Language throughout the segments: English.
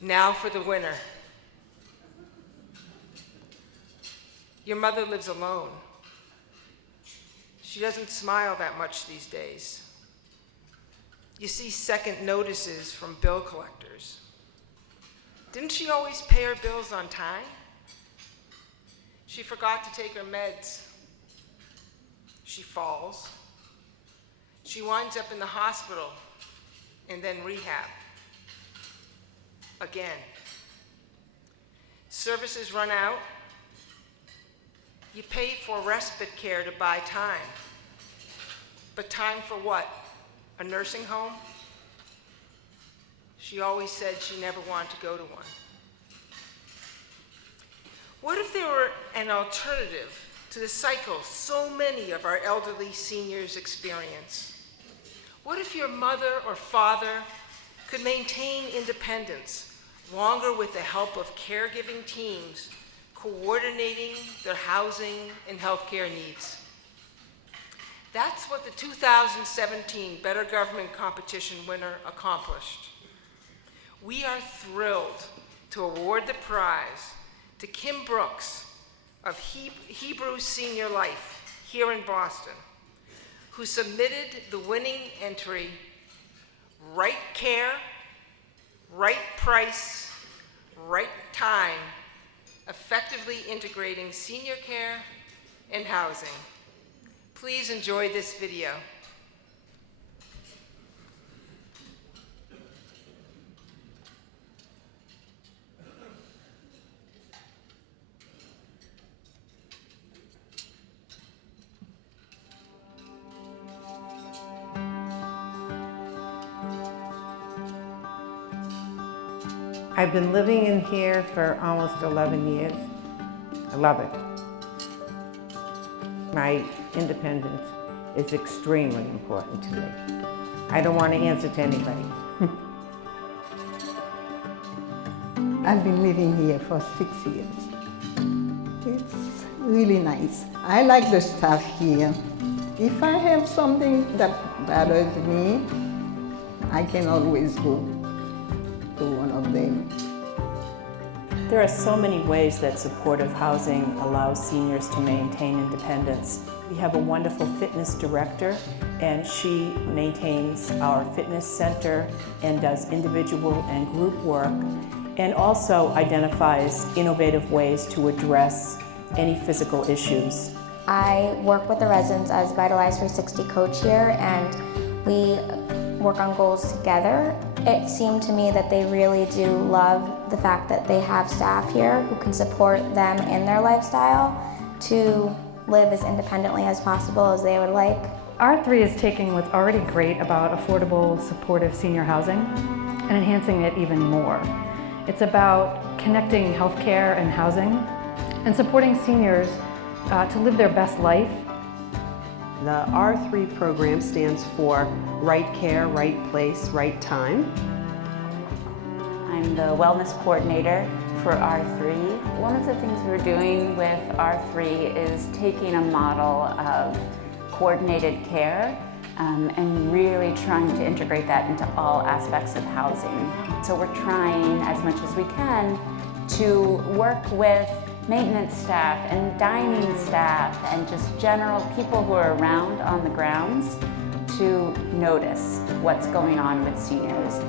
Now for the winner. Your mother lives alone. She doesn't smile that much these days. You see second notices from bill collectors. Didn't she always pay her bills on time? She forgot to take her meds. She falls. She winds up in the hospital and then rehab. Again. Services run out. You pay for respite care to buy time. But time for what? A nursing home? She always said she never wanted to go to one. What if there were an alternative to the cycle so many of our elderly seniors experience? What if your mother or father could maintain independence longer with the help of caregiving teams coordinating their housing and healthcare needs? That's what the 2017 Better Government Competition winner accomplished. We are thrilled to award the prize to Kim Brooks of Hebrew SeniorLife here in Boston, who submitted the winning entry, Right Care, Right Price, Right Time, effectively integrating senior care and housing. Please enjoy this video. I've been living in here for almost 11 years. I love it. My independence is extremely important to me. I don't want to answer to anybody. I've been living here for 6 years. It's really nice. I like the staff here. If I have something that bothers me, I can always go to one of them. There are so many ways that supportive housing allows seniors to maintain independence. We have a wonderful fitness director, and she maintains our fitness center and does individual and group work, and also identifies innovative ways to address any physical issues. I work with the residents as Vitalize 360 coach here, and we work on goals together. It seemed to me that they really do love the fact that they have staff here who can support them in their lifestyle to live as independently as possible as they would like. R3 is taking what's already great about affordable, supportive senior housing and enhancing it even more. It's about connecting healthcare and housing and supporting seniors to live their best life. The R3 program stands for Right Care, Right Place, Right Time. I'm the wellness coordinator for R3. One of the things we're doing with R3 is taking a model of coordinated care and really trying to integrate that into all aspects of housing. So we're trying as much as we can to work with maintenance staff and dining staff and just general people who are around on the grounds to notice what's going on with seniors.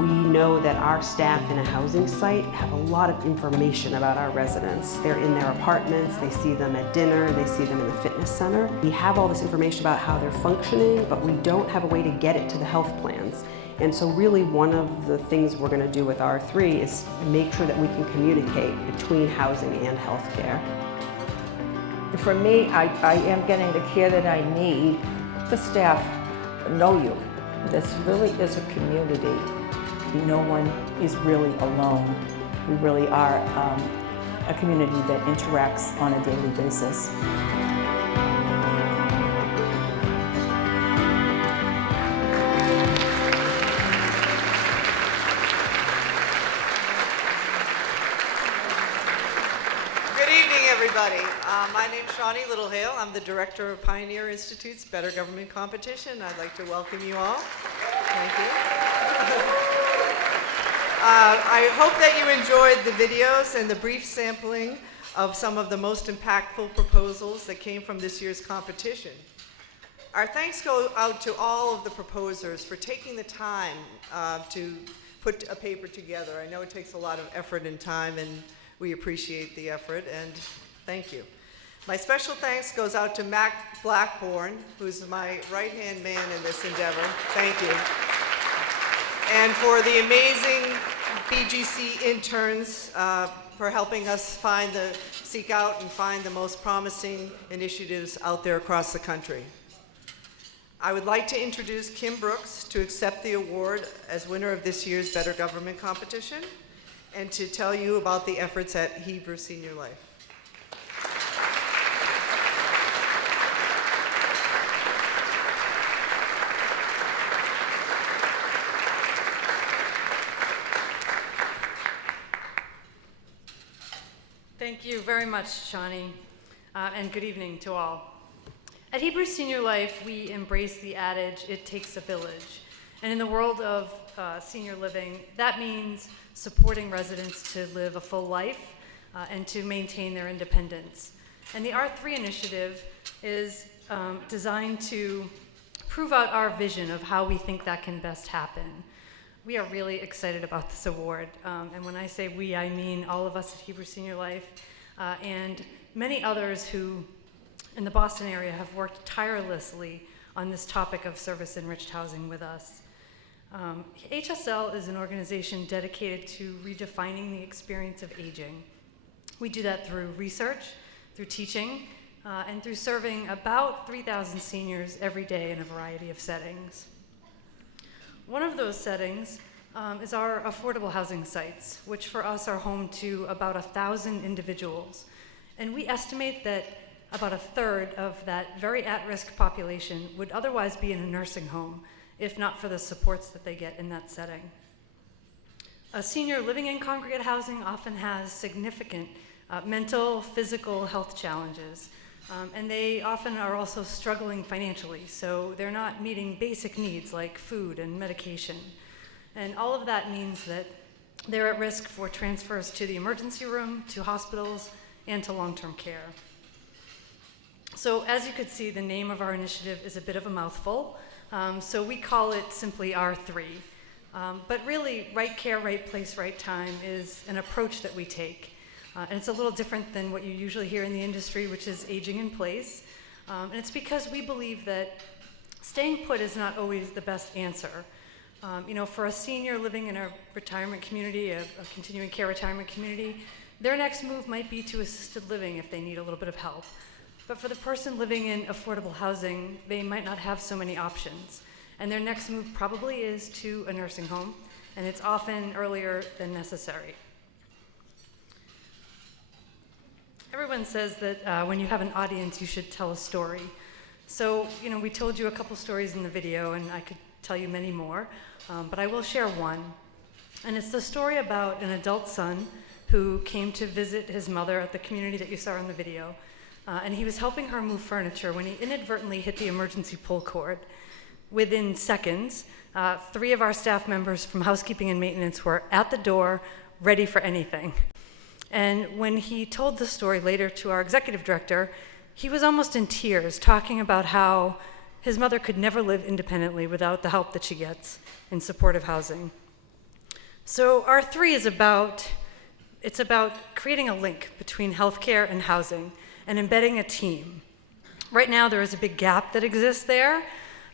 We know that our staff in a housing site have a lot of information about our residents. They're in their apartments, they see them at dinner, they see them in the fitness center. We have all this information about how they're functioning, but we don't have a way to get it to the health plans. And so really one of the things we're going to do with R3 is make sure that we can communicate between housing and healthcare. For me, I am getting the care that I need. The staff know you. This really is a community. No one is really alone. We really are a community that interacts on a daily basis. Everybody. My name's Shawnee Littlehale. I'm the director of Pioneer Institute's Better Government Competition. I'd like to welcome you all. Thank you. I hope that you enjoyed the videos and the brief sampling of some of the most impactful proposals that came from this year's competition. Our thanks go out to all of the proposers for taking the time to put a paper together. I know it takes a lot of effort and time, and we appreciate the effort, and thank you. My special thanks goes out to Mac Blackburn, who's my right-hand man in this endeavor. Thank you. And for the amazing BGC interns for helping us seek out and find the most promising initiatives out there across the country. I would like to introduce Kim Brooks to accept the award as winner of this year's Better Government competition and to tell you about the efforts at Hebrew Senior Life. Thank you very much, Shawnee, and good evening to all. At Hebrew Senior Life, we embrace the adage, it takes a village. And in the world of senior living, that means supporting residents to live a full life and to maintain their independence. And the R3 initiative is designed to prove out our vision of how we think that can best happen. We are really excited about this award. And when I say we, I mean all of us at Hebrew Senior Life and many others who in the Boston area have worked tirelessly on this topic of service-enriched housing with us. HSL is an organization dedicated to redefining the experience of aging. We do that through research, through teaching, and through serving about 3,000 seniors every day in a variety of settings. One of those settings is our affordable housing sites, which for us are home to about 1,000 individuals. And we estimate that about a third of that very at-risk population would otherwise be in a nursing home, if not for the supports that they get in that setting. A senior living in congregate housing often has significant mental, physical health challenges, and they often are also struggling financially, so they're not meeting basic needs like food and medication. And all of that means that they're at risk for transfers to the emergency room, to hospitals, and to long-term care. So as you could see, the name of our initiative is a bit of a mouthful, so we call it simply R3. But really, right care, right place, right time is an approach that we take. And it's a little different than what you usually hear in the industry, which is aging in place. And it's because we believe that staying put is not always the best answer. For a senior living in a retirement community, a continuing care retirement community, their next move might be to assisted living if they need a little bit of help. But for the person living in affordable housing, they might not have so many options. And their next move probably is to a nursing home, and it's often earlier than necessary. Everyone says that when you have an audience, you should tell a story. So, we told you a couple stories in the video, and I could tell you many more, but I will share one. And it's the story about an adult son who came to visit his mother at the community that you saw in the video. And he was helping her move furniture when he inadvertently hit the emergency pull cord. Within seconds, 3 of our staff members from housekeeping and maintenance were at the door, ready for anything. And when he told the story later to our executive director, he was almost in tears, talking about how his mother could never live independently without the help that she gets in supportive housing. So R3 is about creating a link between healthcare and housing and embedding a team. Right now, there is a big gap that exists there.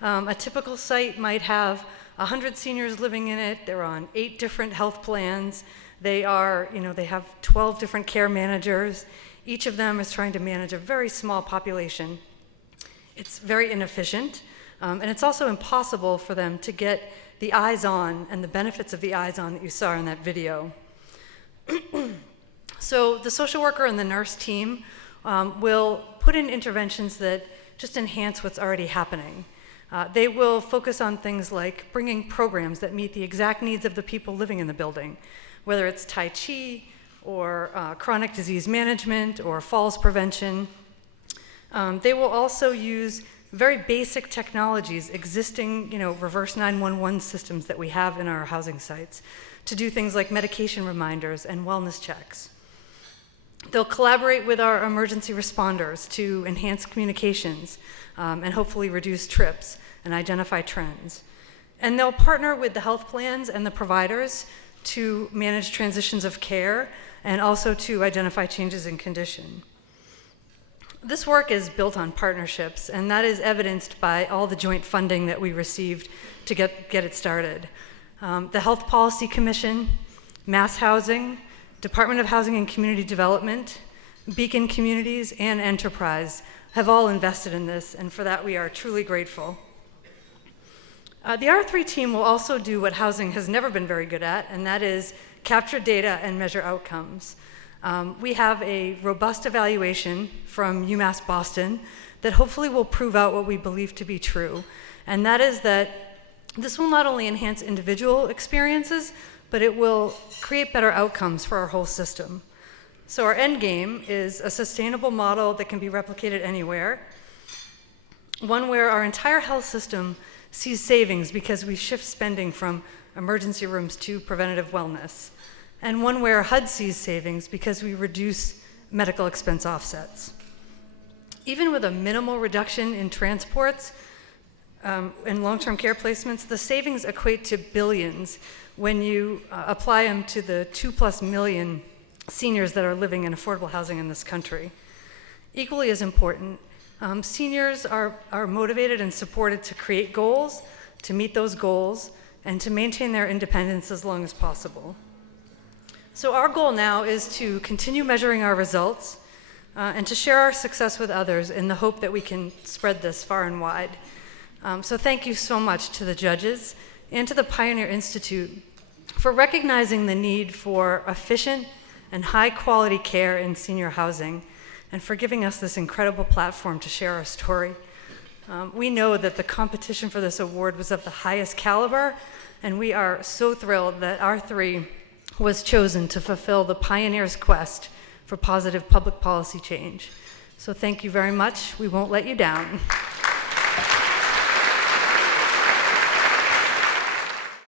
A typical site might have 100 seniors living in it. They're on 8 different health plans. They have 12 different care managers. Each of them is trying to manage a very small population. It's very inefficient, and it's also impossible for them to get the eyes on and the benefits of the eyes on that you saw in that video. So the social worker and the nurse team will put in interventions that just enhance what's already happening. They will focus on things like bringing programs that meet the exact needs of the people living in the building, whether it's Tai Chi or chronic disease management or falls prevention. They will also use very basic technologies, existing, reverse 911 systems that we have in our housing sites to do things like medication reminders and wellness checks. They'll collaborate with our emergency responders to enhance communications and hopefully reduce trips and identify trends. And they'll partner with the health plans and the providers to manage transitions of care and also to identify changes in condition. This work is built on partnerships, and that is evidenced by all the joint funding that we received to get it started. The Health Policy Commission, Mass Housing, Department of Housing and Community Development, Beacon Communities, and Enterprise have all invested in this, and for that we are truly grateful. The R3 team will also do what housing has never been very good at, and that is capture data and measure outcomes. We have a robust evaluation from UMass Boston that hopefully will prove out what we believe to be true, and that is that this will not only enhance individual experiences, but it will create better outcomes for our whole system. So our end game is a sustainable model that can be replicated anywhere, one where our entire health system sees savings because we shift spending from emergency rooms to preventative wellness, and one where HUD sees savings because we reduce medical expense offsets. Even with a minimal reduction in transports and long-term care placements, the savings equate to billions when you apply them to the 2+ million seniors that are living in affordable housing in this country. Equally as important, seniors are motivated and supported to create goals, to meet those goals, and to maintain their independence as long as possible. So our goal now is to continue measuring our results and to share our success with others in the hope that we can spread this far and wide. So thank you so much to the judges and to the Pioneer Institute for recognizing the need for efficient and high-quality care in senior housing, and for giving us this incredible platform to share our story. We know that the competition for this award was of the highest caliber, and we are so thrilled that R3 was chosen to fulfill the pioneer's quest for positive public policy change. So thank you very much. We won't let you down.